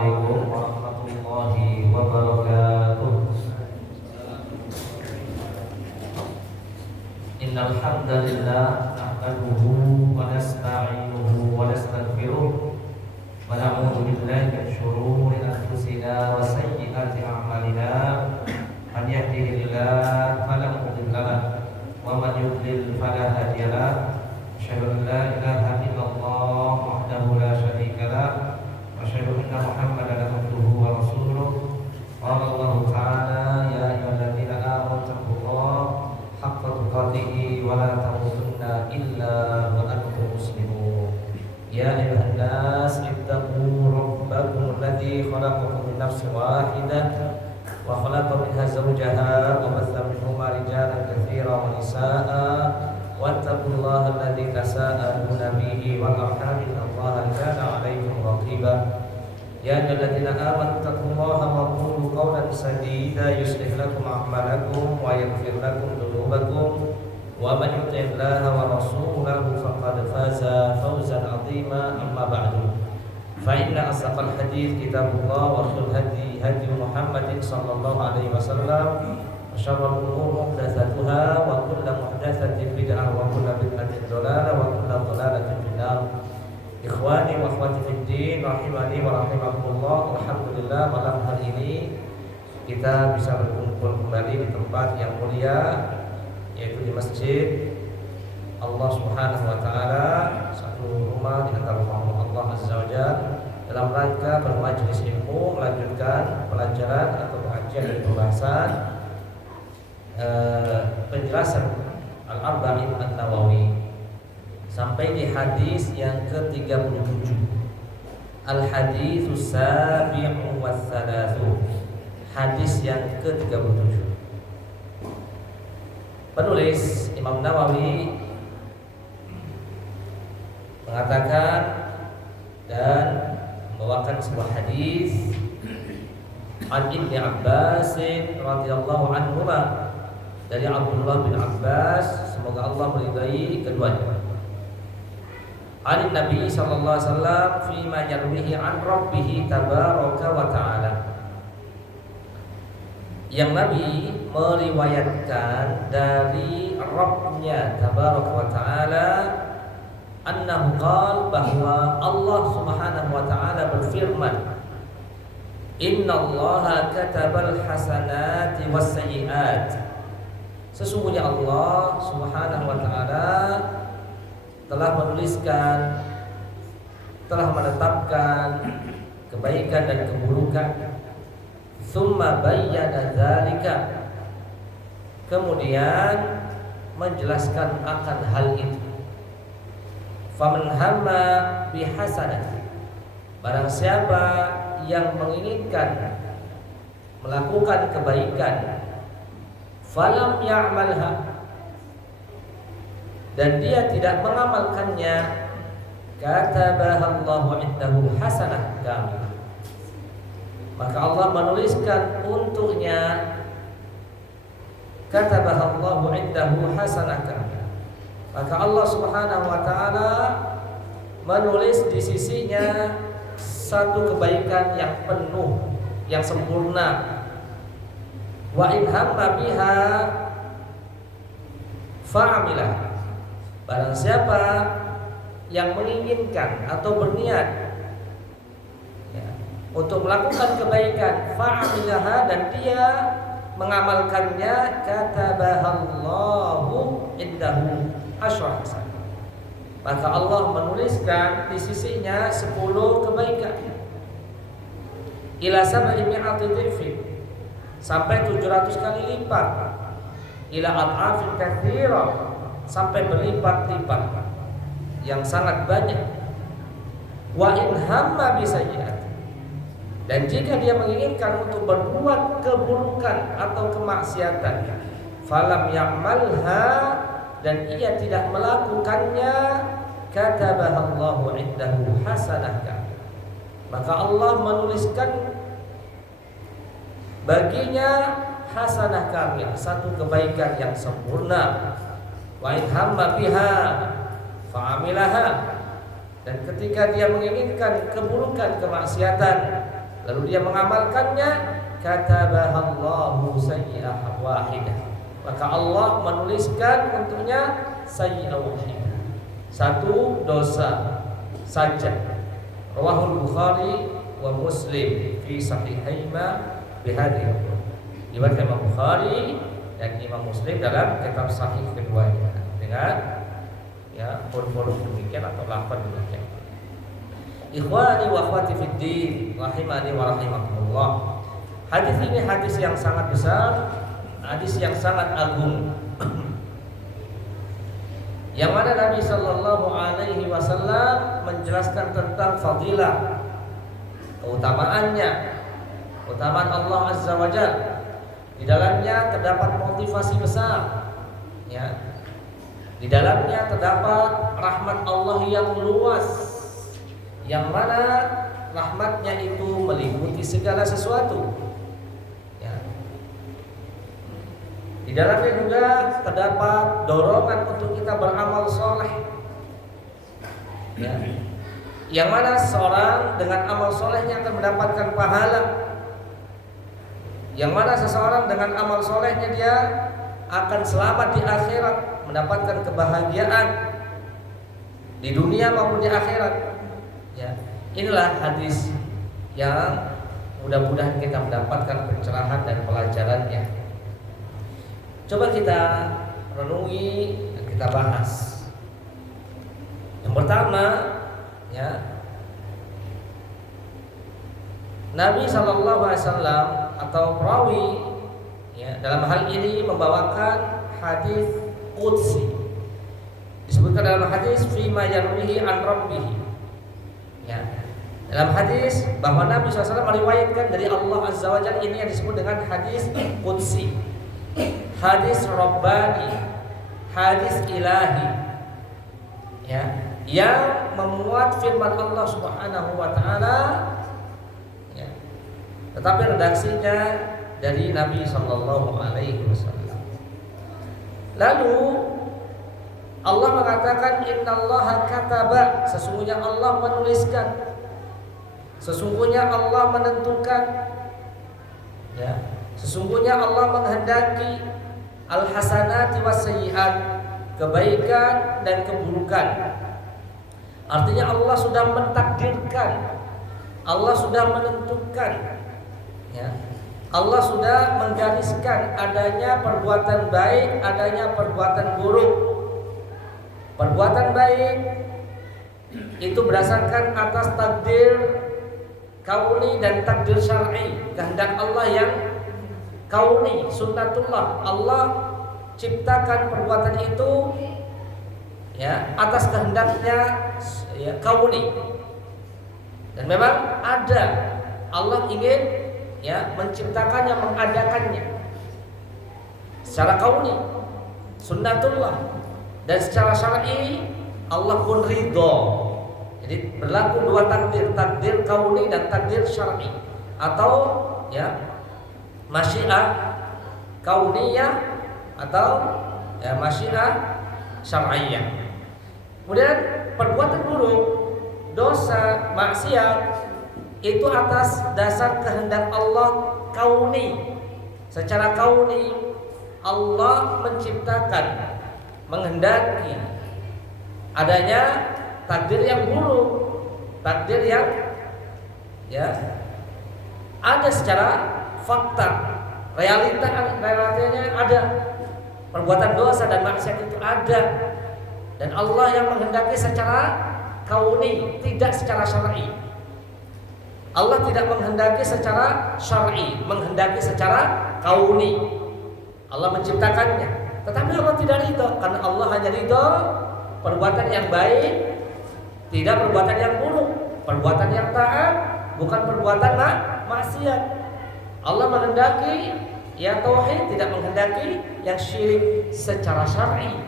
Assalamualaikum warahmatullahi wabarakatuh. Innal hamdalillah nahmaduhu wa nasta'inuhu wa nastaghfiruh wa na'udzu billahi min shururi anfusina wa sayyiati a'malina. Man yahdihillahu fala mudilla lahu wa man yudlil fala hadiya lahu. Asyhadu an la ilaha illallah wahdahu la syarika lahu wa asyhadu anna Muhammadan abduhu wa rasuluh. Qala Allah ta'ala ya ayyuhalladzina amanu taqullaha haqqa tuqatih wa la tamutunna illa wa antum muslimun. Ya ayyuhan nas ittaqu rabbakum alladzi khalaqakum min nafsin wahidah wa khalaqa minha zawjaha wa batha minhuma rijalan katsiran wa nisaa'a wattaqullaha alladzi tasaaluna bihi wal arham innallaha kana 'alaykum raqiba. Ya ayyuhalladzina amanu taqullaha wa qulu qawlan sadida yuslih lakum a'malakum wa yaghfir lakum dhunubakum wa man yuti'illaha wa rasulahu faqad faza fawzan 'azima. Amma ba'du, fa inna asdaqal hadits kitabullah wa khairul hadi hadi Muhammadin sallallahu alaihi wasallam. Syarrul umur muhdatsatuha wa kullu muhdatsatin bid'ah wa kullu bid'atin dhalalah wa kullu dhalalatin finnar. Ikhwani wa akhwati fid din rahimani wa rahimakumullah. Alhamdulillah, malam hari ini kita bisa berkumpul kembali di tempat yang mulia, yaitu di masjid Allah Subhanahu wa taala, satu rumah di antara rumah Allah Azza wa Jalla, dalam rangka bermajlis ilmu, melanjutkan pelajaran atau pengajian dan pembahasan penjelasan Al-Arba'in An-Nawawi sampai di hadis yang ke-37. Al-haditsus sabi'u was-salasu, hadis yang ke-37. Penulis Imam Nawawi mengatakan dan membawakan sebuah hadis an Ibnu Abbas radhiyallahu anhu, dari Abdullah bin Abbas, semoga Allah meridai keduanya. An Nabi sallallahu alaihi wasallam fi ma yarwihi an rabbih tabaraka wa taala. Yang Nabi meriwayatkan dari Rabb-Nya tabaraka wa taala, annahu qala, bahwa Allah Subhanahu wa taala berfirman, innallaha katabal hasanati was sayyiat. Sesungguhnya Allah Subhanahu wa taala telah menuliskan, telah menetapkan kebaikan dan keburukan. Tsumma bayyana dzalika, kemudian menjelaskan akan hal itu. Faman hamma bihasanah, barang siapa yang menginginkan melakukan kebaikan, falam ya'malha, dan dia tidak mengamalkannya, katabahallahu indahu hasanah kamilah, maka Allah menuliskan untuknya, katabahallahu indahu hasanah kamilah, maka Allah Subhanahu wa taala menulis di sisinya satu kebaikan yang penuh, yang sempurna. Wa in hamma biha fa'amilah, barang siapa yang menginginkan atau berniat untuk melakukan kebaikan, fa'amilaha, dan dia mengamalkannya, katabahallahu indahu asyra hasanah, maka Allah menuliskan di sisinya 10 kebaikan, ila sab'i mi'ati dhifin, sampai 700 kali lipat, ila ad'afin katsira, sampai berlipat-lipat yang sangat banyak. Wa in hamma bisayyi'at, dan jika dia menginginkan untuk berbuat keburukan atau kemaksiatan, falam ya'malha, dan ia tidak melakukannya, katabahallahu indahu hasanah, maka Allah menuliskan baginya hasanah kamil, satu kebaikan yang sempurna. Wa in hamma biha fa'amilaha, dan ketika dia menginginkan keburukan, kemaksiatan, lalu dia mengamalkannya, katabahallahu sayyi'ah wahidah, maka Allah menuliskan untuknya sayyi'ah wahidah, satu dosa saja. Rawahul Bukhari wa Muslim fi sahihaima bihadhihi. Riwayat Imam Bukhari dan Imam Muslim dalam kitab sahih keduanya dengan ya huruf demikian atau lafaz demikian. Ikhwani wa akhwati fid din rahimani wa rahimakumullah. Hadis ini hadis yang sangat besar, hadis yang sangat agung. Yang mana Nabi sallallahu alaihi wasallam menjelaskan tentang fadilah, keutamaannya, keutamaan Allah Azza wa Jalla. Di dalamnya terdapat motivasi besar, ya. Di dalamnya terdapat rahmat Allah yang luas, yang mana rahmatnya itu meliputi segala sesuatu, ya. Di dalamnya juga terdapat dorongan untuk kita beramal soleh, ya. Yang mana seorang dengan amal solehnya akan mendapatkan pahala, yang mana seseorang dengan amal solehnya dia akan selamat di akhirat, mendapatkan kebahagiaan di dunia maupun di akhirat, ya. Inilah hadis yang mudah-mudahan kita mendapatkan pencerahan dan pelajarannya. Coba kita renungi dan kita bahas. Yang pertama, ya, Nabi SAW atau perawi, ya, dalam hal ini membawakan hadis qudsi. Disebutkan dalam hadis fima yarwihi an rabbih, ya. Dalam hadis bahwa Nabi SAW meriwayatkan dari Allah Azza wa Jalla, ini yang disebut dengan hadis qudsi, hadis rabbani, hadis ilahi, ya, yang memuat firman Allah Subhanahu wa taala, ya, tetapi redaksinya dari Nabi sallallahu alaihi wasallam. Lalu Allah mengatakan innallaha kataba, sesungguhnya Allah menuliskan, sesungguhnya Allah menentukan, ya, sesungguhnya Allah menghendaki al-hasanati was-sayyi'at, kebaikan dan keburukan. Artinya Allah sudah mentakdirkan, Allah sudah menentukan, ya. Allah sudah menggariskan adanya perbuatan baik, adanya perbuatan buruk. Perbuatan baik itu berdasarkan atas takdir kauni dan takdir syar'i, kehendak Allah yang kauni, sunnatullah. Allah ciptakan perbuatan itu, ya, atas kehendaknya, ya, kauni. Dan memang ada, Allah ingin, ya, menciptakannya, mengadakannya secara kauni, sunnatullah. Dan secara syar'i Allah pun ridho. Jadi berlaku dua takdir, takdir kauni dan takdir syar'i, atau, ya, masyiah kauniyah atau, ya, masyiah syar'iyah. Kemudian perbuatan buruk, dosa, maksiat itu atas dasar kehendak Allah kauni. Secara kauni Allah menciptakan, menghendaki adanya takdir yang buruk, takdir yang, ya, ada secara fakta, realitanya ada. Perbuatan dosa dan maksiat itu ada, dan Allah yang menghendaki secara kauni, tidak secara syar'i. Allah tidak menghendaki secara syar'i, menghendaki secara kauni. Allah menciptakannya, tetapi Allah tidak ridho, karena Allah hanya ridho perbuatan yang baik, tidak perbuatan yang buruk, perbuatan yang taat, bukan perbuatan maksiat. Allah menghendaki yang tauhid, tidak menghendaki yang syirik secara syar'i.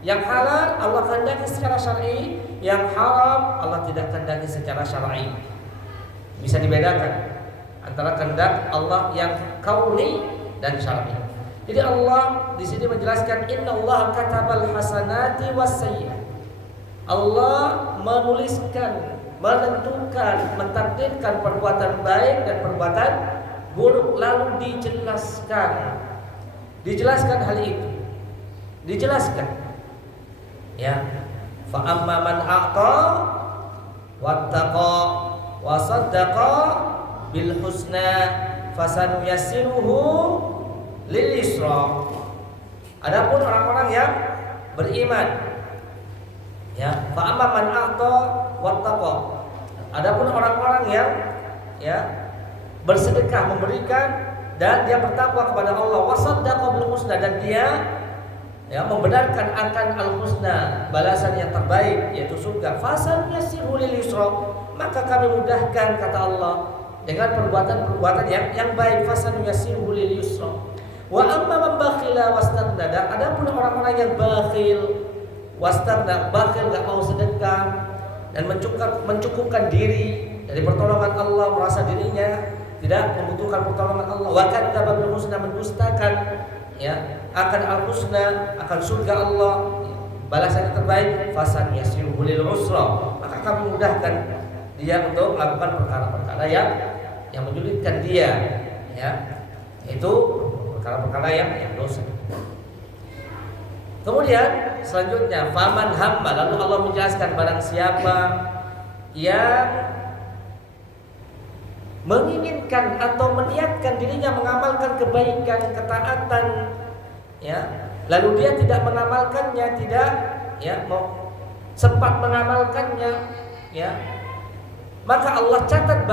Yang halal Allah kehendaki secara syar'i, yang haram Allah tidak kehendaki secara syar'i. Bisa dibedakan antara kehendak Allah yang kauni dan syar'i. Jadi Allah di sini menjelaskan innallaha katabal hasanati was sayyi'at. Allah menuliskan menentukan, mentakdirkan perbuatan baik dan perbuatan buruk, lalu dijelaskan hal itu, dijelaskan. Ya, fa amma man a'ta wattaqa wa saddaqa bil husna fasanuyassiruhu lil yusra. Adapun orang-orang yang beriman, ya, fa amma man a'ta wattaqa. Adapun orang-orang yang bersedekah, memberikan dan dia bertakwa kepada Allah, wasaddaqa bil husna, dan dia membenarkan akan al-husna, balasan yang terbaik yaitu surga, fasanuyassiruhu lil yusra, maka kami mudahkan, kata Allah, dengan perbuatan-perbuatan yang baik, fasanuyassiruhu lil yusra. Wa amma man bakhila wastaghna, adapun orang-orang yang bakhil, wastaghna, bakhil, enggak mau sedekah dan mencukupkan diri dari pertolongan Allah, merasa dirinya tidak membutuhkan pertolongan Allah, wa kadzdzaba bil husna, mendustakan akan al-husna, akan surga Allah, balasan yang terbaik, fasanuyassiruhu lil usra, maka kami mudahkan dia untuk melakukan perkara-perkara yang menyulitkan dia, itu perkara-perkara yang dosa. Kemudian selanjutnya faman hamma, lalu Allah menjelaskan barang siapa yang menginginkan atau meniatkan dirinya mengamalkan kebaikan, ketaatan, lalu dia tidak mengamalkannya, tidak mau sempat mengamalkannya, maka Allah catat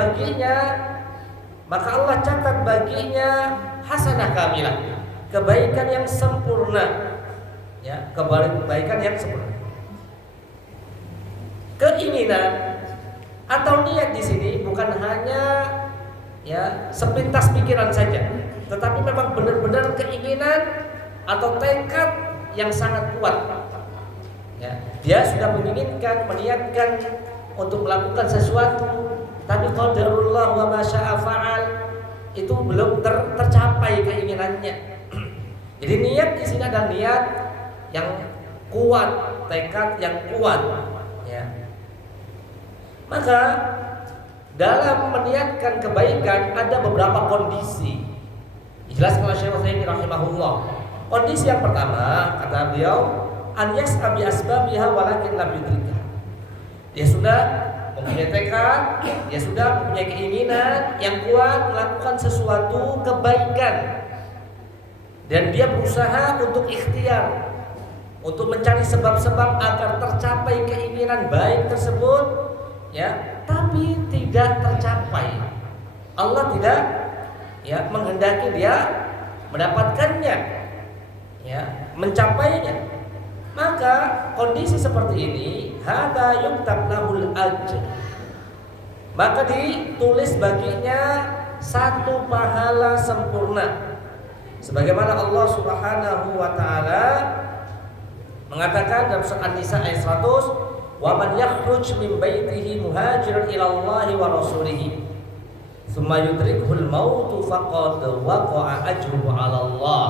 baginya hasanah kamilah, kebaikan yang sempurna, kebaikan yang sempurna. Keinginan atau niat di sini bukan hanya sepintas pikiran saja, tetapi memang benar-benar keinginan atau tekad yang sangat kuat. Dia sudah menginginkan, meniatkan untuk melakukan sesuatu, tapi qadarullah wa ma syaa fa'al, itu belum tercapai keinginannya. Jadi niat di sini adalah niat yang kuat, tekad yang kuat, Maka dalam meniatkan kebaikan ada beberapa kondisi. Dijelaskan oleh Syekh Utsaimin rahimahullah. Kondisi yang pertama, kata beliau, an yas'a bi asbabiha walakin lam yudrikha. Dia sudah mempunyai tekad, dia sudah mempunyai keinginan yang kuat melakukan sesuatu kebaikan, dan dia berusaha untuk ikhtiar, untuk mencari sebab-sebab agar tercapai keinginan baik tersebut, tapi tidak tercapai. Allah tidak menghendaki dia mendapatkannya, mencapainya. Maka kondisi seperti ini, hadza yuktab lahul ajr, maka ditulis baginya satu pahala sempurna, sebagaimana Allah Subhanahu wa taala mengatakan dalam surat An-Nisa ayat 100, wa man yakhruj min baitihi muhajiran ila Allah wa rasulih tsumma yudrikuhul maut faqad waqa'a ajruhu 'ala Allah.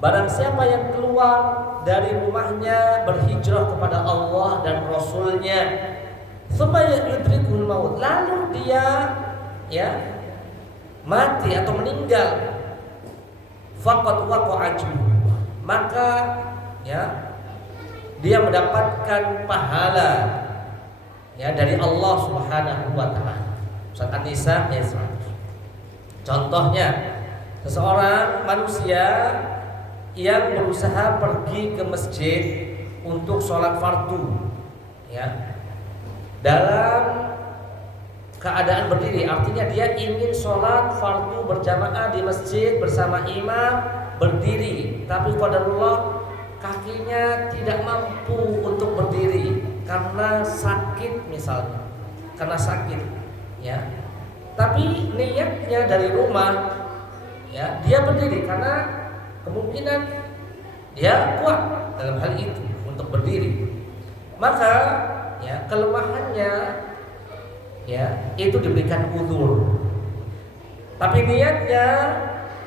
Barang siapa yang keluar dari rumahnya berhijrah kepada Allah dan Rasulnya, tsumma yudrikuhul maut, lalu dia mati atau meninggal, faqad waqa'a ajruhu, maka dia mendapatkan pahala dari Allah Subhanahu wa taala. Surat An-Nisa ayat 100. Contohnya, seseorang manusia yang berusaha pergi ke masjid untuk sholat fardu, dalam keadaan berdiri, artinya dia ingin sholat fardu berjamaah di masjid bersama imam berdiri, tapi qadarullah kakinya tidak mampu untuk berdiri karena sakit misalnya, tapi niatnya dari rumah, dia berdiri karena kemungkinan dia kuat dalam hal itu untuk berdiri, maka kelemahannya itu diberikan uzur, tapi niatnya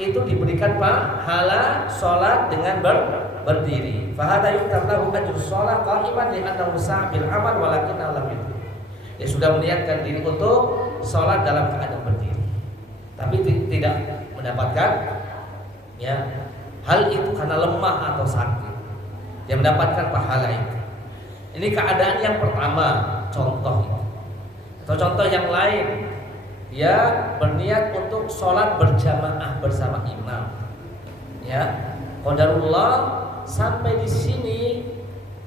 itu diberikan pahala sholat dengan berdiri. Fa hadza yuktab lahu ajrus shalah qa'iman li annahu sa'bil amal walakin lam yudrik. Dia sudah meniatkan diri untuk sholat dalam keadaan berdiri, tapi tidak mendapatkan ya hal itu karena lemah atau sakit. Dia mendapatkan pahala itu. Ini keadaan yang pertama, contoh itu. Atau contoh yang lain, dia berniat untuk sholat berjamaah bersama imam. Ya, qadarullah sampai di sini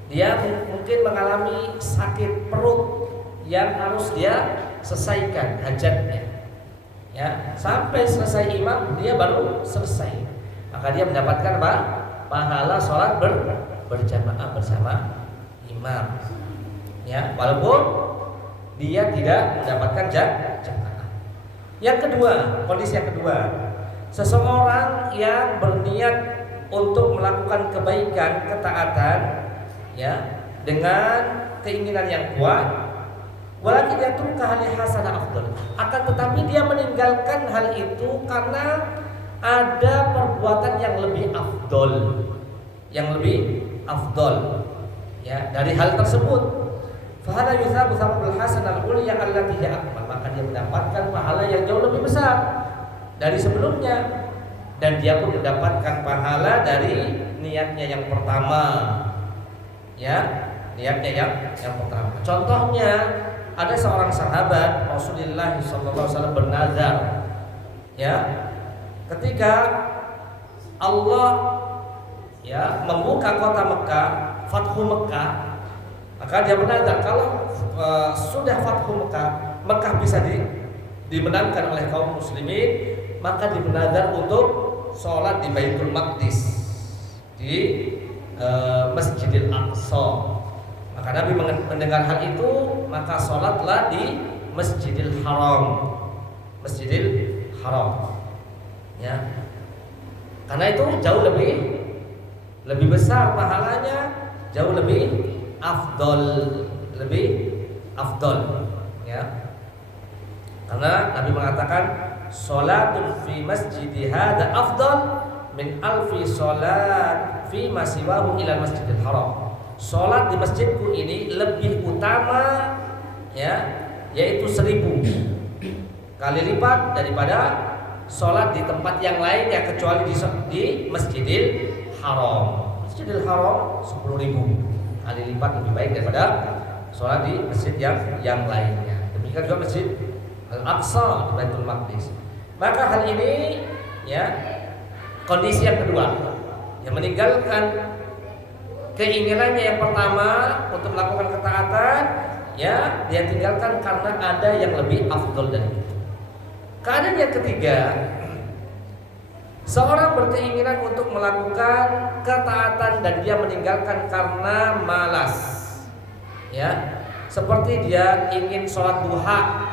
dia mungkin mengalami sakit perut yang harus dia selesaikan hajatnya. Ya, sampai selesai imam dia baru selesai. Maka dia mendapatkan apa? Pahala sholat berjamaah bersama imam. Ya, walaupun dia tidak mendapatkan jamaah. Yang kedua, kondisi yang kedua, seseorang yang berniat untuk melakukan kebaikan, ketaatan, ya, dengan keinginan yang kuat, walakin yatruka hal hasanah afdal. Akan tetapi dia meninggalkan hal itu karena ada perbuatan yang lebih afdol, ya, dari hal tersebut. Fahada yuthabu tsawabul hasanah al-ulya allati hiya akmal, maka dia mendapatkan pahala yang jauh lebih besar dari sebelumnya, dan dia pun mendapatkan pahala dari niatnya yang pertama. Ya, niatnya yang pertama. Contohnya ada seorang sahabat Rasulullah SAW bernazar, ya, ketika Allah ya membuka kota Mekah, Fathu Mekah, maka dia bernazar kalau sudah Fathu Mekah, Mekah bisa dimenangkan oleh kaum muslimin, maka dia bernazar untuk sholat di Baitul Maqdis, di Masjidil Aqsa. Maka Nabi mendengar hal itu, maka sholatlah di Masjidil Haram, ya, karena itu jauh lebih besar pahalanya, jauh lebih afdol, ya, karena Nabi mengatakan sholatun fi masjidi hadza afdal min alfi sholat fi ma siwahu ila Masjidil Haram. Sholat di masjidku ini lebih utama, ya, yaitu 1000 kali lipat daripada sholat di tempat yang lain, ya, kecuali di Masjidil Haram. Masjidil Haram 10.000 kali lipat lebih baik daripada sholat di masjid yang lainnya. Demikian juga Masjid Al-Aqsa di Baitul Maqdis. Maka hal ini, ya, kondisi yang kedua, yang meninggalkan keinginannya yang pertama untuk melakukan ketaatan, ya, dia tinggalkan karena ada yang lebih afdol dari itu. Keadaan yang ketiga, seorang berkeinginan untuk melakukan ketaatan dan dia meninggalkan karena malas, ya, seperti dia ingin sholat duha,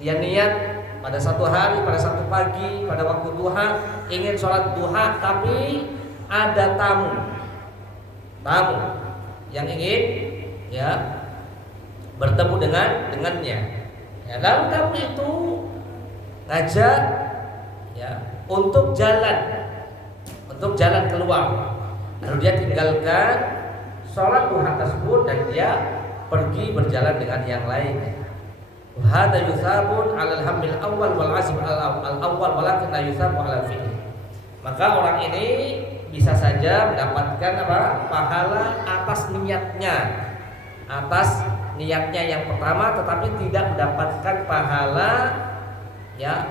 dia niat pada satu hari, pada satu pagi, pada waktu duha ingin sholat duha, tapi ada tamu yang ingin, ya, bertemu dengannya, ya, lalu tamu itu ngajak, ya, untuk jalan keluar, lalu dia tinggalkan sholat duha tersebut dan dia pergi berjalan dengan yang lain. Hada yusabun 'alal hamil awal wal azm al-awwal walakin la yusabu 'alal fi'l. Maka orang ini bisa saja mendapatkan apa? Pahala atas niatnya yang pertama, tetapi tidak mendapatkan pahala, ya,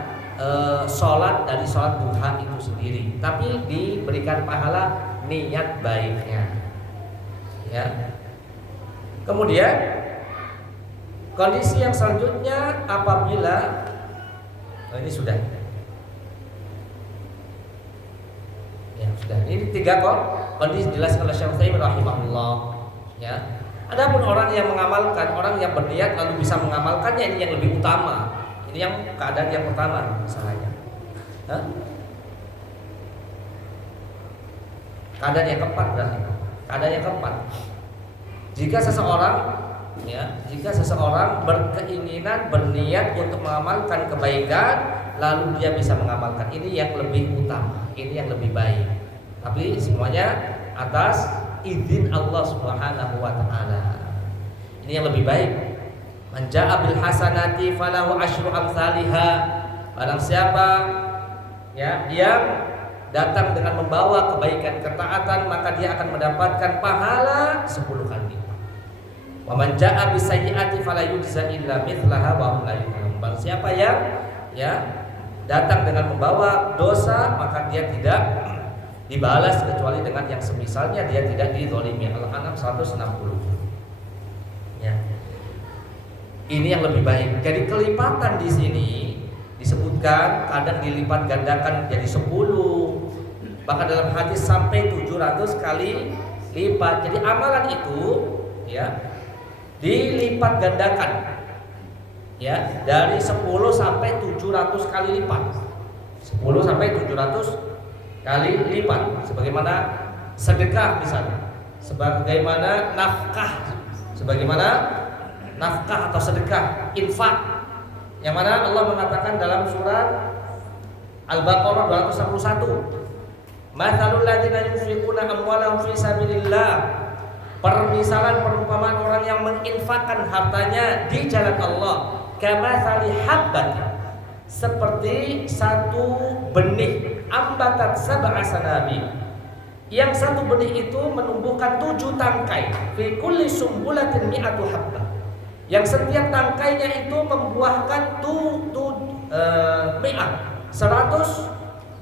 sholat dari sholat duha itu sendiri, tapi diberikan pahala niat baiknya, ya. Kemudian kondisi yang selanjutnya apabila ini sudah, ya, sudah. Ini 3 kondisi dijelaskan oleh Syekh Utsaimin rahimahullah, ya. Adapun orang yang mengamalkan, orang yang berniat lalu bisa mengamalkannya, ini yang lebih utama. Ini yang keadaan yang pertama masalahnya. Keadaan yang keempat berarti. Keadaan yang keempat, jika seseorang berkeinginan, berniat untuk mengamalkan kebaikan, lalu dia bisa mengamalkan, ini yang lebih utama, ini yang lebih baik. Tapi semuanya atas izin Allah Subhanahu wa taala. Ini yang lebih baik. Man jaa bil hasanati falahu asyru amsalha. Barang siapa ya yang datang dengan membawa kebaikan ketaatan, maka dia akan mendapatkan pahala 10 kali. Wa man jaa bis sayyiati fala yujza illa mithlaha wa hum la yuzlamun. Barang siapa yang ya datang dengan membawa dosa, maka dia tidak dibalas kecuali dengan yang semisalnya, dia tidak dizalimi. Al-An'am 160. Ya. Ini yang lebih baik. Jadi kelipatan di sini disebutkan kadang dilipat gandakan jadi 10, bahkan dalam hadis sampai 700 kali lipat. Jadi amalan itu ya dilipat gandakan. Ya, dari 10 sampai 700 kali lipat. 10 sampai 700 kali lipat. Sebagaimana sedekah misalnya, sebagaimana nafkah atau sedekah, infak, yang mana Allah mengatakan dalam surat Al-Baqarah 261, Matsalul ladzina yunfiquna amwalahum fi sabilillah. Permisalan perumpamaan orang yang menginfakkan hartanya di jalan Allah, kamatsali habbatin, seperti satu benih, ambatat sab'a sanabil, yang satu benih itu menumbuhkan 7 tangkai, fi kulli sumbulatin mi'atu habbah, yang setiap tangkainya itu membuahkan 100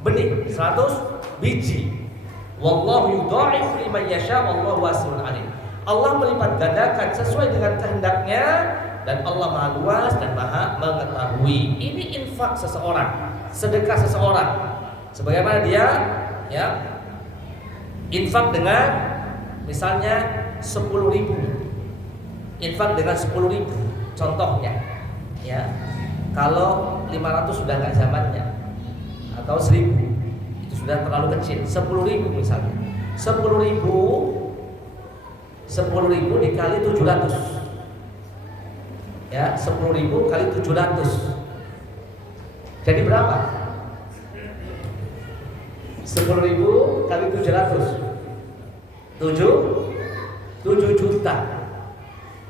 benih, 100 biji. Wallahu yudha'if liman yasha wallahu wasi'un alim. Allah melipat gandakan sesuai dengan kehendaknya, dan Allah Maha luas dan Maha mengetahui. Ini infak seseorang, sedekah seseorang. Sebagaimana dia ya infak dengan misalnya 10.000. Infak dengan 10.000 contohnya. Ya. Kalau 500 sudah enggak zamannya, atau 1.000 itu sudah terlalu kecil. 10.000 misalnya. 10.000 dikali 700. Ya, 10.000 kali 700. Jadi berapa? 10.000 kali 700. 7 juta.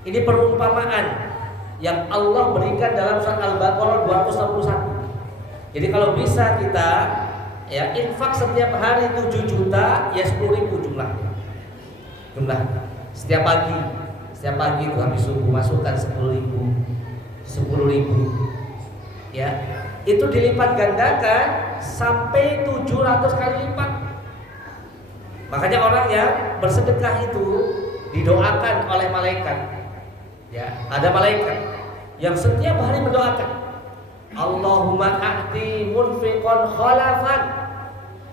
Ini perumpamaan yang Allah berikan dalam surat Al-Baqarah 261. Jadi kalau bisa kita ya infak setiap hari 7 juta, ya 10.000 jumlahnya. Setiap pagi itu habis subuh masukkan 10.000 ya, itu dilipat gandakan sampai 700 kali lipat. Makanya orang yang bersedekah itu didoakan oleh malaikat. Ya, ada malaikat yang setiap hari mendoakan, Allahumma a'ti munfiqan khalafan.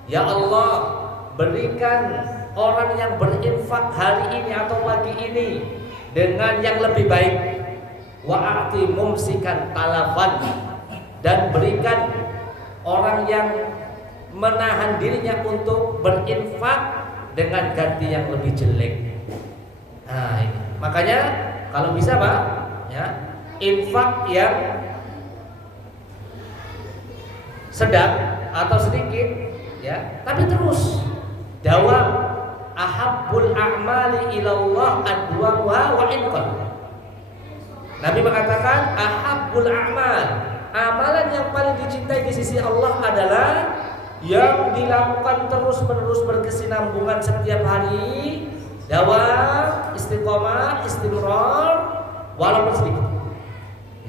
Ya Allah, berikan orang yang berinfak hari ini atau pagi ini dengan yang lebih baik. Wa a'ti mumsikan talafan, dan berikan orang yang menahan dirinya untuk berinfak dengan ganti yang lebih jelek. Nah, ini. Makanya kalau bisa Pak, ya, infak yang sedang atau sedikit, ya, tapi terus dawam. Ahabbul a'mali ilallah adwamuha wa inqal. Nabi mengatakan ahabbul a'mal, amalan yang paling dicintai di sisi Allah adalah yang dilakukan terus-menerus berkesinambungan setiap hari, dawam, istiqomah, istimrar, walaupun sedikit.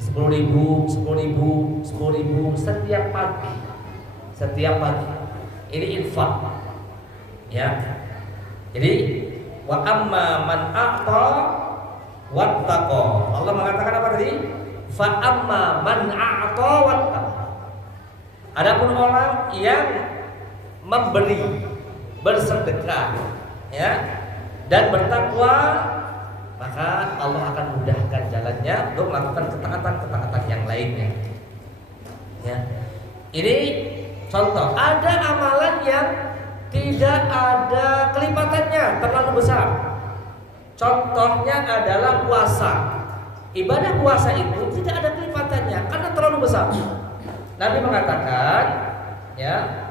10.000 setiap pagi. Ini infak. Ya. Jadi wa amma man a'ta wattaqa. Allah mengatakan apa tadi? Fa amma man a'ta wattaqa. Adapun orang yang memberi, bersedekah, ya, dan bertakwa, maka Allah akan mudahkan jalannya untuk melakukan ketaatan-ketaatan yang lainnya. Ya. Ini contoh. Ada amalan yang tidak ada kelipatannya, terlalu besar. Contohnya adalah puasa. Ibadah puasa itu tidak ada kelipatannya karena terlalu besar. Nabi mengatakan, ya,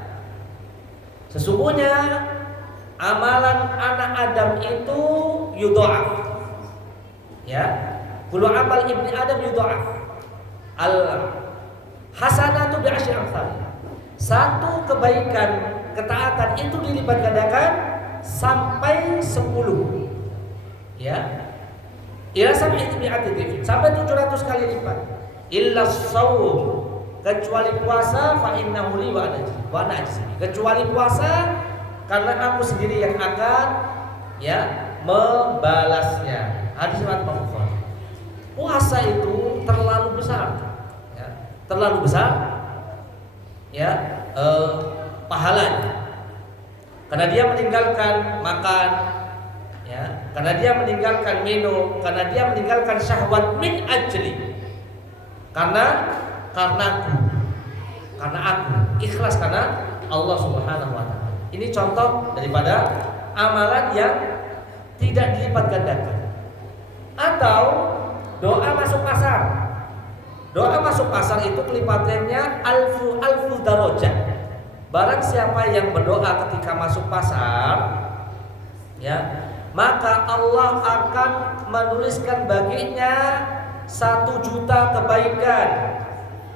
sesungguhnya amalan anak Adam itu yudha'af, ya, Kullu amal ibni Adam yudha'af. Al hasanatu bi asyri amsalih. Satu kebaikan, ketaatan itu dilipat gandakan sampai 10. Ya. Ila sab'ati mi'ati dhifin, sampai 700 kali lipat. Illa shaum, kecuali puasa, fa innahu li wa ana ajzi. Kecuali puasa, karena aku sendiri yang akan membalasnya. Hadis riwayat Bukhari. Puasa itu terlalu besar, terlalu besar, pahalanya. Karena dia meninggalkan makan, karena dia meninggalkan minum, karena dia meninggalkan syahwat min ajli. Karena aku ikhlas karena Allah Subhanahu wa taala. Ini contoh daripada amalan yang tidak dilipat gandakan. Atau doa masuk pasar. Doa masuk pasar itu kelipatannya alfu darajat. Barang siapa yang berdoa ketika masuk pasar, maka Allah akan menuliskan baginya 1 juta kebaikan.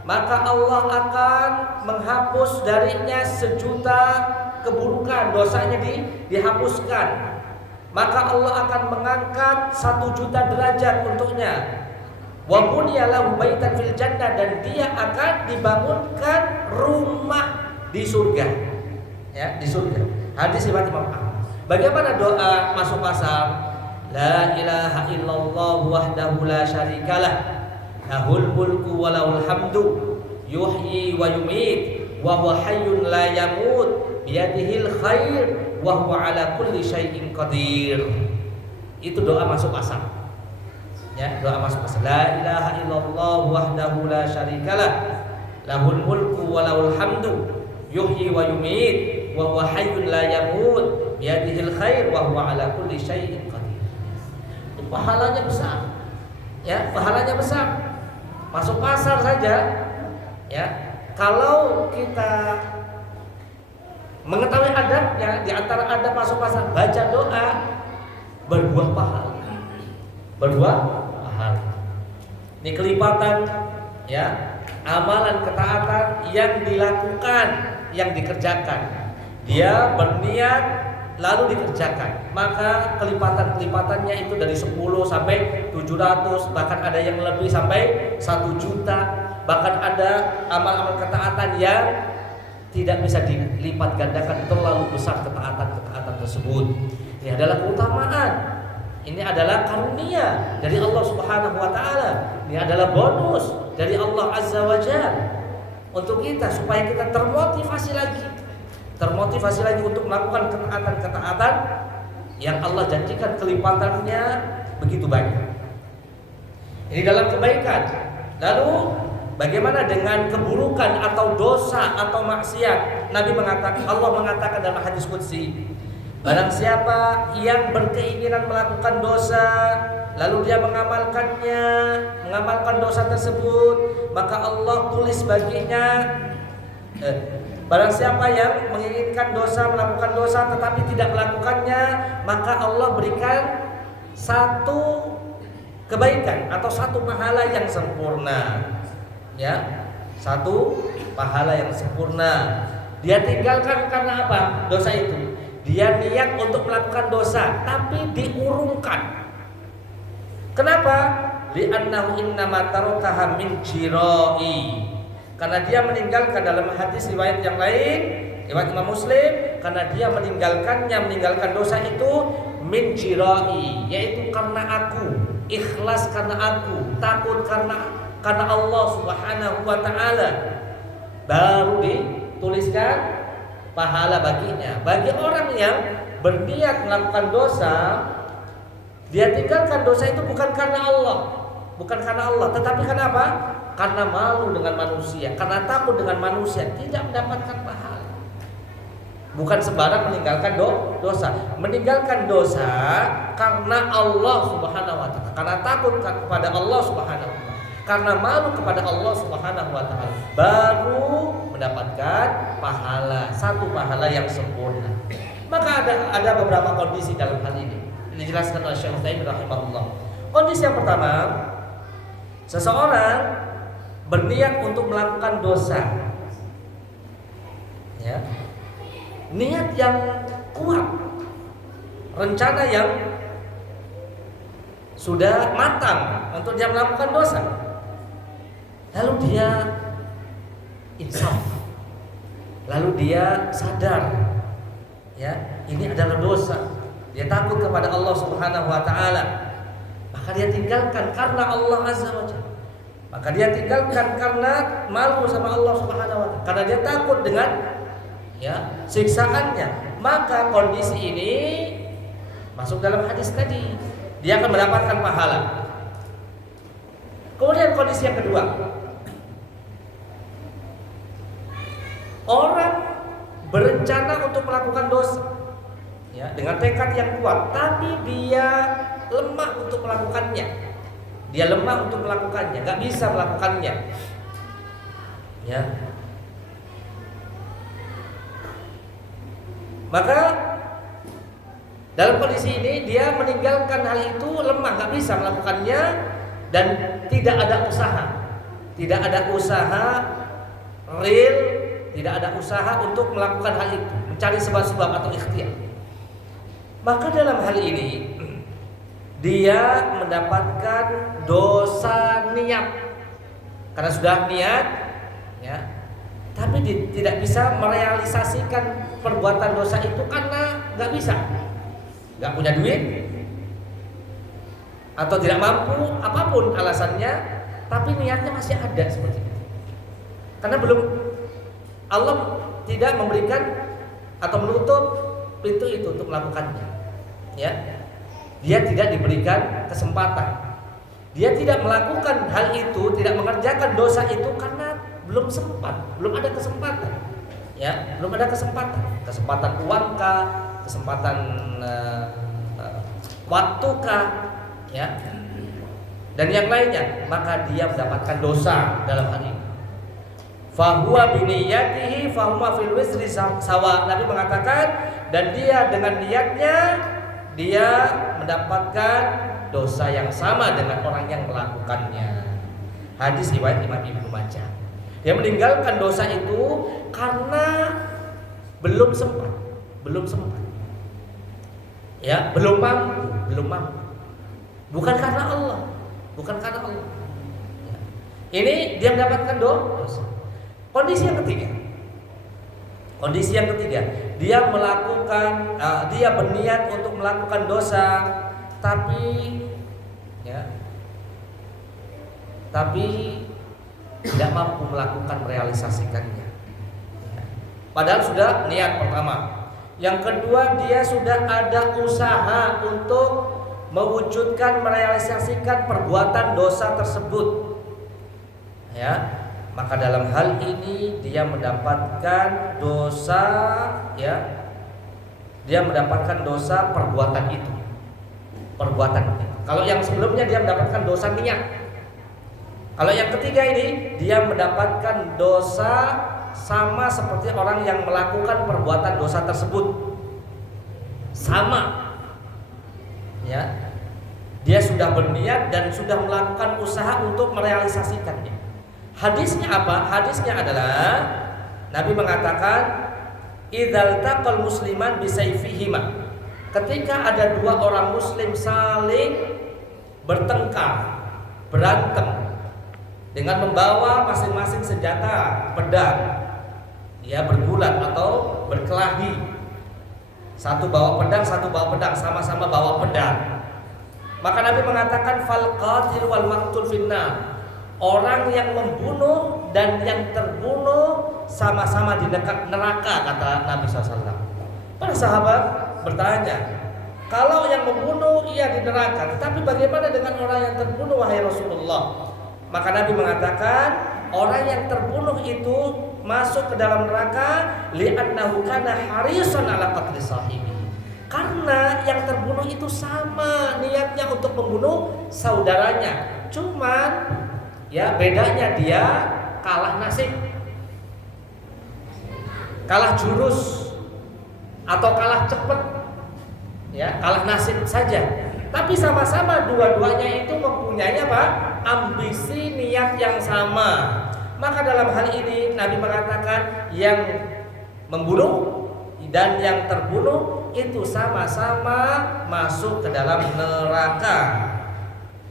Maka Allah akan menghapus darinya 1 juta keburukan, dosanya dihapuskan. Maka Allah akan mengangkat 1 juta derajat untuknya. Wa buniyya lahu baitan fil jannah, dan dia akan dibangunkan rumah di surga. Di surga. Hadis riwayat Imam Ahmad. Bagaimana doa masuk pasar? La ilaha illallah wahdahu la syarikalah, lahul mulku wa lahul hamdu, yuhyi wa yumit, wa huwa hayyun la yamut, biyadihil khair, wa huwa ala kulli syai'in qadir. Itu doa masuk pasar. Doa masuk pasar. La ilaha illallah wahdahu la syarikalah, lahul mulku wa lahul hamdu, yuhyi wa yumit, wa huwa hayyun la yamut, biyadihil khair, wa huwa ala kulli syai'in qadir. Pahalanya besar, pahalanya besar. Masuk pasar saja, kalau kita mengetahui adabnya, di antara adab masuk pasar, baca doa, berbuah pahala, Ini kelipatan, amalan ketaatan yang dilakukan, yang dikerjakan. Dia berniat lalu dikerjakan, maka kelipatan-kelipatannya itu dari 10 sampai 700, bahkan ada yang lebih sampai 1 juta. Bahkan ada amal-amal ketaatan yang tidak bisa dilipat gandakan, terlalu besar ketaatan tersebut. Ini adalah keutamaan, ini adalah karunia dari Allah Subhanahu wa taala. Ini adalah bonus dari Allah Azza wa Jalla untuk kita, supaya kita termotivasi lagi untuk melakukan ketaatan yang Allah janjikan kelipatannya begitu banyak. Ini dalam kebaikan. Lalu bagaimana dengan keburukan atau dosa atau maksiat? Allah mengatakan dalam hadis qudsi, barang siapa yang berkeinginan melakukan dosa lalu dia mengamalkan dosa tersebut, maka Allah tulis baginya barang siapa yang menginginkan dosa, melakukan dosa tetapi tidak melakukannya, maka Allah berikan 1 kebaikan atau 1 pahala yang sempurna. 1 pahala yang sempurna. Dia tinggalkan karena apa? Dosa itu. Dia niat untuk melakukan dosa tapi diurungkan. Kenapa? Li'annahu innama tarakaha min jira'i. Karena dia meninggalkan, dalam hadis riwayat yang lain, riwayat Imam Muslim, karena dia meninggalkan dosa itu min jira'i, yaitu karena aku, ikhlas karena aku, takut karena Allah Subhanahu wa taala, baru dituliskan pahala baginya. Bagi orang yang berniat melakukan dosa, dia tinggalkan dosa itu bukan karena Allah, tetapi karena apa? Karena malu dengan manusia, karena takut dengan manusia, tidak mendapatkan pahala. Bukan sembarang meninggalkan dosa. Meninggalkan dosa karena Allah Subhanahu wa taala, karena takut kepada Allah Subhanahu wa taala, karena malu kepada Allah Subhanahu wa taala, baru mendapatkan pahala, 1 pahala yang sempurna. Maka ada beberapa kondisi dalam hal ini. Dijelaskan oleh Syekh Utsaimin rahimahullah. Kondisi yang pertama, Seseorang berniat untuk melakukan dosa, ya, niat yang kuat, rencana yang sudah matang untuk dia melakukan dosa, lalu dia insaf, lalu dia sadar, ya, ini adalah dosa, dia takut kepada Allah Subhanahu wa taala, maka dia tinggalkan karena Allah Azza wa Jalla. Maka dia tinggalkan karena malu sama Allah Subhanahu wa taala, karena dia takut dengan, ya, siksaannya. Maka kondisi ini masuk dalam hadis tadi, dia akan mendapatkan pahala. Kemudian kondisi yang kedua, orang berencana untuk melakukan dosa, ya, dengan tekad yang kuat, tapi dia lemah untuk melakukannya. Dia lemah untuk melakukannya, nggak bisa melakukannya, ya. Maka dalam kondisi ini dia meninggalkan hal itu, lemah, nggak bisa melakukannya, dan tidak ada usaha real, tidak ada usaha untuk melakukan hal itu, mencari sebab-sebab atau ikhtiar. Maka dalam hal ini dia mendapatkan dosa niat, karena sudah niat, ya, tapi tidak bisa merealisasikan perbuatan dosa itu karena nggak bisa, nggak punya duit atau tidak mampu, apapun alasannya, tapi niatnya masih ada seperti itu. Karena belum, Allah tidak memberikan atau menutup pintu itu untuk melakukannya, ya. Dia tidak diberikan kesempatan. Dia tidak melakukan hal itu, tidak mengerjakan dosa itu karena belum sempat, belum ada kesempatan. Ya, belum ada kesempatan. Kesempatan uangkah, kesempatan waktukah, ya. Dan yang lainnya, maka dia mendapatkan dosa dalam hal ini. Fahuwa biniyatihi fahuwa fil wizri sawa. Nabi mengatakan, dan dia dengan niatnya dia mendapatkan dosa yang sama dengan orang yang melakukannya. Hadis riwayat Imam Ibnu Majah. Dia meninggalkan dosa itu karena belum sempat. Ya, belum mampu. Bukan karena Allah. Ya. Ini dia mendapatkan dosa. Kondisi yang ketiga, dia melakukan, dia berniat untuk melakukan dosa, tapi tidak mampu melakukan merealisasikannya. Ya. Padahal sudah niat pertama. Yang kedua, dia sudah ada usaha untuk mewujudkan, merealisasikan perbuatan dosa tersebut. Ya. Maka dalam hal ini dia mendapatkan dosa, ya. Dia mendapatkan dosa perbuatan itu. Kalau yang sebelumnya dia mendapatkan dosa niat. Kalau yang ketiga ini dia mendapatkan dosa sama seperti orang yang melakukan perbuatan dosa tersebut. Sama. Ya. Dia sudah berniat dan sudah melakukan usaha untuk merealisasikannya. Hadisnya apa? Hadisnya adalah Nabi mengatakan, idzal taqal musliman bisayfihima. Ketika ada dua orang muslim saling bertengkar, berantem dengan membawa masing-masing senjata, pedang, ya, bergulat atau berkelahi. Satu bawa pedang, sama-sama bawa pedang. Maka Nabi mengatakan fal qatil wal maqtul finnar. Orang yang membunuh dan yang terbunuh sama-sama di dekat neraka, kata Nabi SAW. Para sahabat bertanya, kalau yang membunuh ia di neraka, tetapi bagaimana dengan orang yang terbunuh, wahai Rasulullah? Maka Nabi mengatakan, orang yang terbunuh itu masuk ke dalam neraka li'annahu kana harisan ala qatli sahibi. Karena yang terbunuh itu sama niatnya untuk membunuh saudaranya. Cuman ya bedanya dia kalah nasib, kalah jurus, atau kalah cepat, ya, kalah nasib saja. Tapi sama-sama dua-duanya itu mempunyai apa? ambisi niat yang sama. Maka dalam hal ini Nabi mengatakan yang membunuh dan yang terbunuh itu sama-sama masuk ke dalam neraka.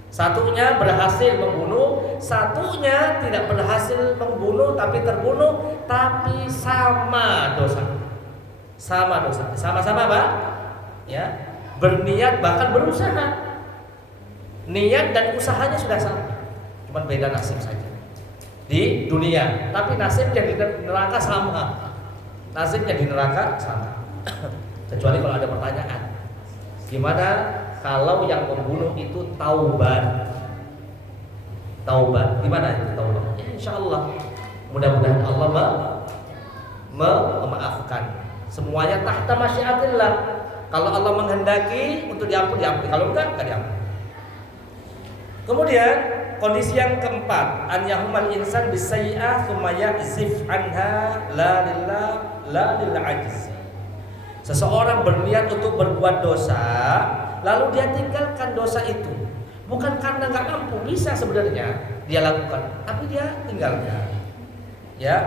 Satunya berhasil membunuh, satunya tidak berhasil membunuh tapi terbunuh, tapi sama dosa. Sama dosa. Sama-sama apa? Ya, berniat bahkan berusaha. Niat dan usahanya sudah sama. Cuma beda nasib saja. Di dunia, tapi nasibnya di neraka sama. Nasibnya di neraka sama. Kecuali kalau ada pertanyaan. Gimana kalau yang membunuh itu taubat? Taubat, gimana itu taubat? Ya, insya Allah, mudah-mudahan Allah memaafkan. Semuanya tahta masyiatillah. Kalau Allah menghendaki untuk diampuni, diampuni. Kalau enggak diampuni. Kemudian kondisi yang keempat, an yahumal insan bisayyi'ah tsumma ya'zif anha la lillah la lil ajzi. Seseorang berniat untuk berbuat dosa, lalu dia tinggalkan dosa itu. Bukan karena nggak mampu, bisa sebenarnya dia lakukan, tapi dia tinggalkan. Ya,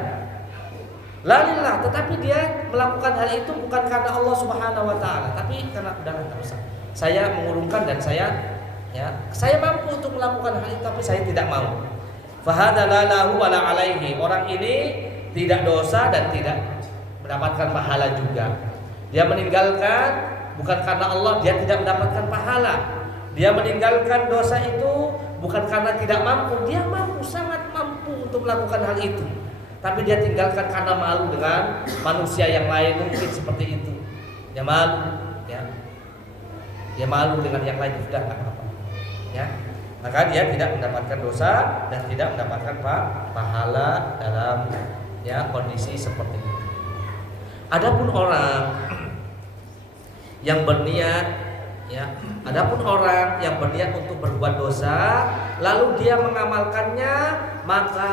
lalillah, tetapi dia melakukan hal itu bukan karena Allah Subhanahu Wa Taala, tapi karena udahlah nggak usah. Saya mengurungkan dan saya mampu untuk melakukan hal itu, tapi saya tidak mau. Fahada la lahu wa la alaihi. Orang ini tidak dosa dan tidak mendapatkan pahala juga. Dia meninggalkan bukan karena Allah, dia tidak mendapatkan pahala. Dia meninggalkan dosa itu bukan karena tidak mampu, dia mampu, sangat mampu untuk melakukan hal itu. Tapi dia tinggalkan karena malu dengan manusia yang lain, mungkin seperti itu. Dia malu, ya. Dia malu dengan yang lain, sudah enggak apa-apa. Ya. Maka dia tidak mendapatkan dosa dan tidak mendapatkan pahala dalam kondisi seperti itu. Adapun orang yang berniat adapun orang yang berniat untuk berbuat dosa lalu dia mengamalkannya, maka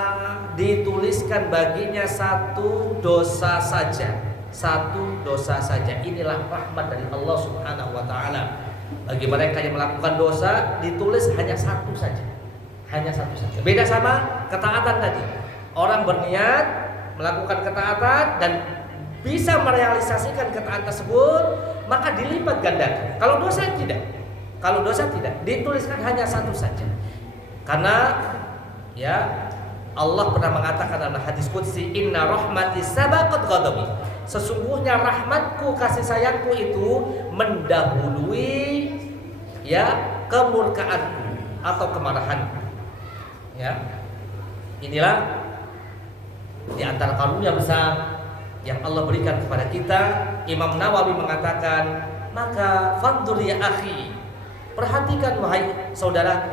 dituliskan baginya satu dosa saja. Satu dosa saja. Inilah rahmat dari Allah Subhanahu wa taala. Bagi mereka yang melakukan dosa ditulis hanya satu saja. Hanya satu saja. Beda sama ketaatan tadi. Orang berniat melakukan ketaatan dan bisa merealisasikan ketaatan tersebut, maka dilipat gandakan. Kalau dosa tidak, dituliskan hanya satu saja. Karena Allah pernah mengatakan dalam hadis qudsi, inna rahmati sabaqat ghadabi. Sesungguhnya rahmatku, kasih sayangku itu mendahului kemurkaanku atau kemarahanku. Inilah di antara karunia besar yang Allah berikan kepada kita. Imam Nawawi mengatakan, maka fandur ya akhi, perhatikan wahai saudaraku,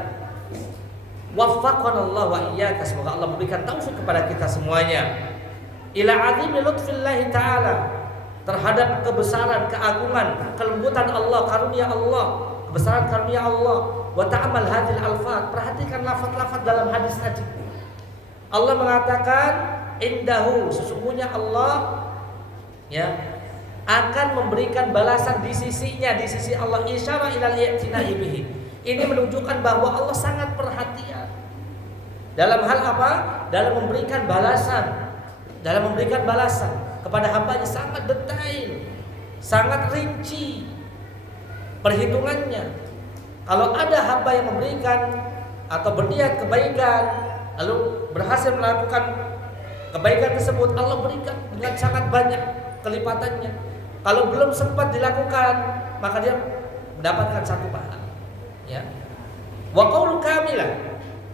waffaqanallahu wa iyyaka, semoga Allah memberikan taufik kepada kita semuanya, ila azimi lutfillahi ta'ala, terhadap kebesaran, keagungan, kelembutan Allah, karunia Allah, kebesaran karunia Allah. Wa ta'amal hadil alfat, perhatikan lafaz-lafaz dalam hadis tadi. Allah mengatakan indahu, sesungguhnya Allah akan memberikan balasan di sisinya, di sisi Allah. Isyara ilal i'tina'i bihi. Ini menunjukkan bahwa Allah sangat perhatian dalam hal apa? Dalam memberikan balasan. Dalam memberikan balasan kepada hambanya, sangat detail, sangat rinci perhitungannya. Kalau ada hamba yang memberikan atau berniat kebaikan lalu berhasil melakukan kebaikan tersebut, Allah berikan dengan sangat banyak kelipatannya. Kalau belum sempat dilakukan, maka dia mendapatkan satu pahala. Wa qaulu kamilah,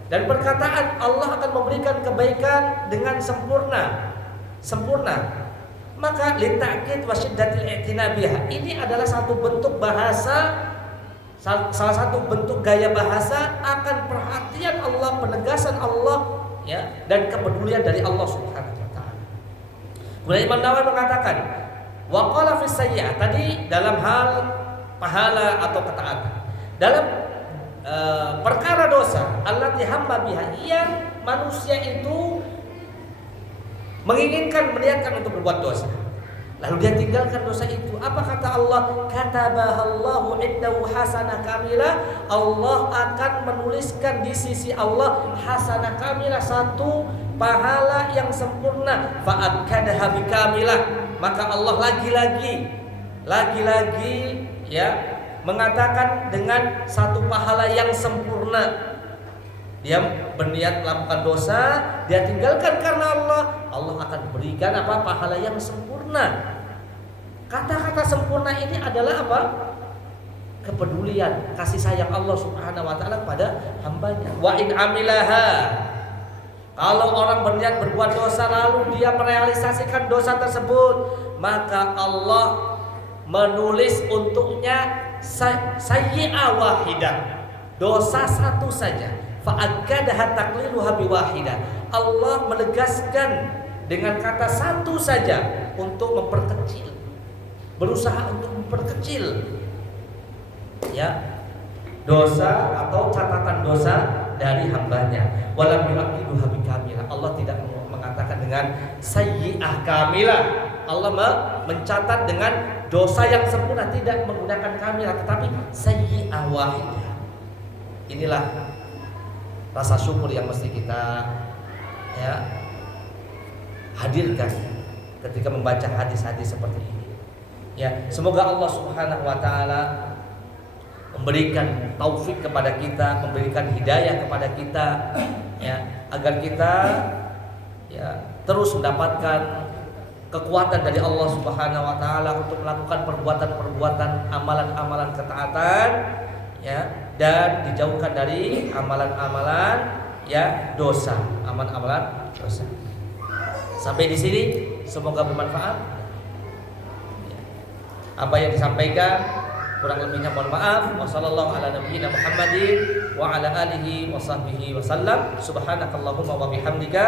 dan perkataan Allah akan memberikan kebaikan dengan sempurna. Maka litakid wa syiddatil i'tina biha, ini adalah satu bentuk bahasa, salah satu bentuk gaya bahasa akan perhatian Allah, penegasan Allah dan kepedulian dari Allah Subhanahu wa taala. Kemudian Imam Nawawi mengatakan, wa qala fi sayyi'ah, tadi dalam hal pahala atau ketaatan. Dalam perkara dosa, allati hamma biha, yang manusia itu menginginkan, meniatkan untuk berbuat dosa. Lalu dia tinggalkan dosa itu. Apa kata Allah? Katabahallahu indahu hasanah kamilah. Allah akan menuliskan di sisi Allah hasanah kamilah, satu pahala yang sempurna. Fa'akadaha bikamilah. Maka Allah lagi-lagi ya mengatakan dengan satu pahala yang sempurna. Dia berniat melakukan dosa, dia tinggalkan karena Allah, Allah akan berikan apa? Pahala yang sempurna. Kata-kata sempurna ini adalah apa? Kepedulian, kasih sayang Allah Subhanahu wa taala pada hambanya. Wa in amilaha. Kalau orang berniat berbuat dosa lalu dia merealisasikan dosa tersebut, maka Allah menulis untuknya sayyi'ah wahidah, dosa satu saja. Fa'akadaha taqliluha biwahidah. Allah menegaskan dengan kata satu saja untuk memperkecil, berusaha untuk memperkecil ya dosa atau catatan dosa dari hambanya. Walam yu'aqiduha bikamilah. Allah tidak mengatakan dengan sayyi'ah kamilah. Allah mencatat dengan dosa yang sempurna, tidak menggunakan kamilah, tetapi sayyi'ah wahidah. Inilah rasa syukur yang mesti kita ya hadirkan ketika membaca hadis-hadis seperti ini. Ya, semoga Allah Subhanahu wa taala memberikan taufik kepada kita, memberikan hidayah kepada kita ya, agar kita ya terus mendapatkan kekuatan dari Allah Subhanahu wa taala untuk melakukan perbuatan-perbuatan, amalan-amalan ketaatan ya, dan dijauhkan dari amalan-amalan ya dosa, amalan-amalan dosa. Sampai di sini semoga bermanfaat. Apa yang disampaikan kurang lebihnya mohon maaf. Wassallallahu ala nabiyyina Muhammadin wa ala alihi wa sahbihi wasallam. Subhanakallahumma wa bihamdika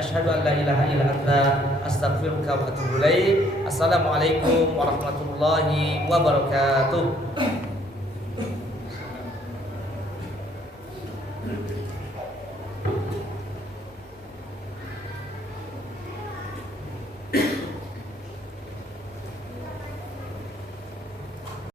asyhadu an la ilaha illa anta astaghfiruka wa atubu ilaik. Assalamualaikum warahmatullahi wabarakatuh.